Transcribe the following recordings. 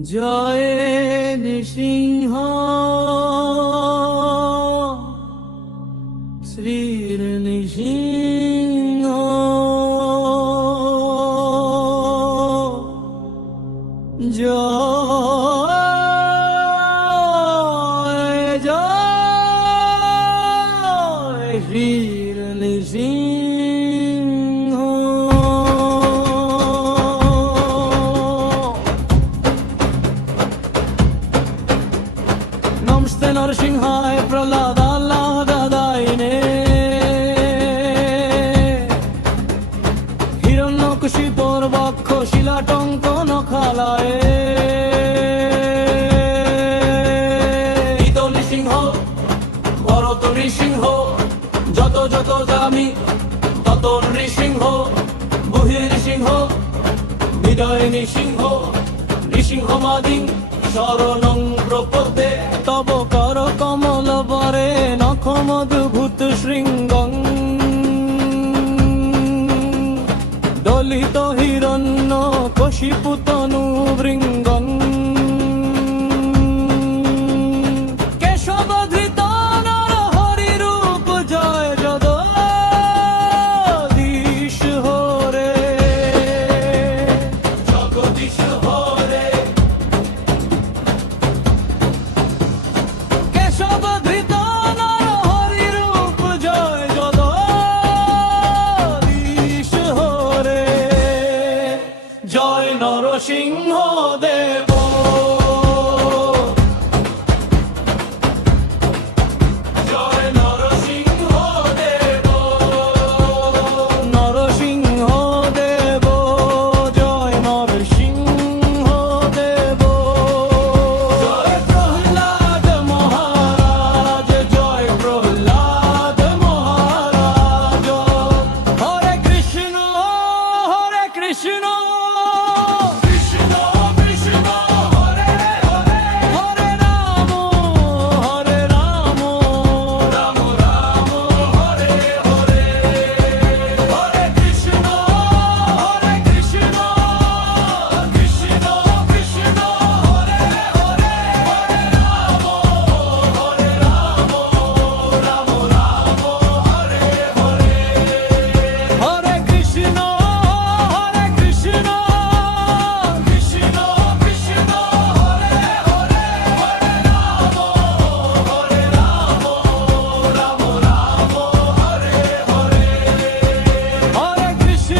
জয় নৃসিংহ শ্রীর নৃসিংহ জয় জয় শ্রীর নৃসিংহ। নমস্তে নরসিংহায় প্রহ্লাদ আহ্লাদায়িনে হিরণ্যকুশিতোর বক্ষ শিলাটঙ্কন খালায় নৃসিংহ ভরত নৃসিংহ যত যত দামি তত নৃসিংহ বহির নৃসিংহ হৃদয় নৃসিংহ নৃসিংহমাদি শরণং প্রপদ্যে তব কর কমল বরে নখ মধুভূত শৃঙ্গং দলিত হিরণ্য কশিপুতনু ভৃঙ্গং কেশবধৃত নর হরি রূপ জয় জগদীশ হরে জগদীশ হরে কেশবধৃত নর হরি রূপ জয় জগদীশ হরে জয় নরসিংহ দেব জয় নরসিংহ দেব নরসিংহ দেব জয় নরসিংহ দেব জয় প্রহ্লাদ মহারাজ জয় প্রহ্লাদ মহারাজ হরে কৃষ্ণ কৃষ্ণ কৃষ্ণ কৃষ্ণ হরে হরে হরে রাম রাম রাম হরে হরে হরে কৃষ্ণ কৃষ্ণ কৃষ্ণ কৃষ্ণ হরে হরে হরে রাম রাম রাম হরে হরে হরে কৃষ্ণ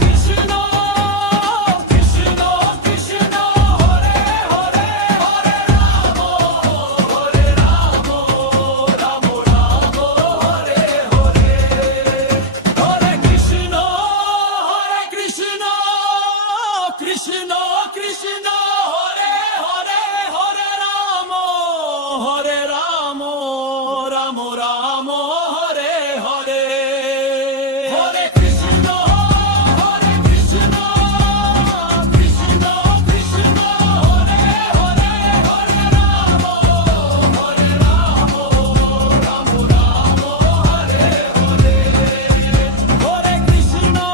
কৃষ্ণ কৃষ্ণ কৃষ্ণ হরে হরে হরে রাম রাম রাম হরে হরে হরে কৃষ্ণ কৃষ্ণ কৃষ্ণ কৃষ্ণ হরে হরে হরে রাম রাম রাম হরে হরে হরে কৃষ্ণ কৃষ্ণ কৃষ্ণ কৃষ্ণ হরে হরে হরে রাম রাম রাম হরে হরে হরে কৃষ্ণ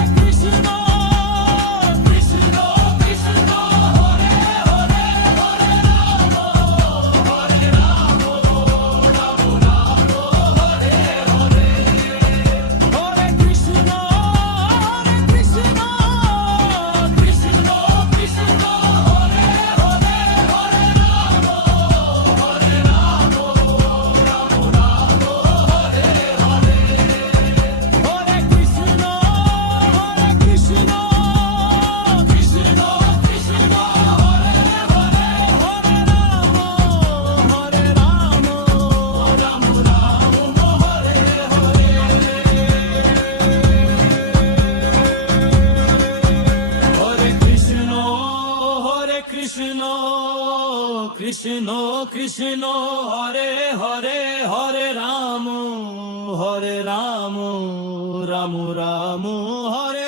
কৃষ্ণ কৃষ্ণ কৃষ্ণ হরে হরে হরে রাম রাম রাম হরে হরে হরে কৃষ্ণ কৃষ্ণ কৃষ্ণ কৃষ্ণ হরে হরে হরে রাম রাম রাম হরে হরে হরে কৃষ্ণ কৃষ্ণ কৃষ্ণ কৃষ্ণ হরে হরে হরে রাম কৃষ্ণ কৃষ্ণ হরে হরে হরে রাম রাম রাম হরে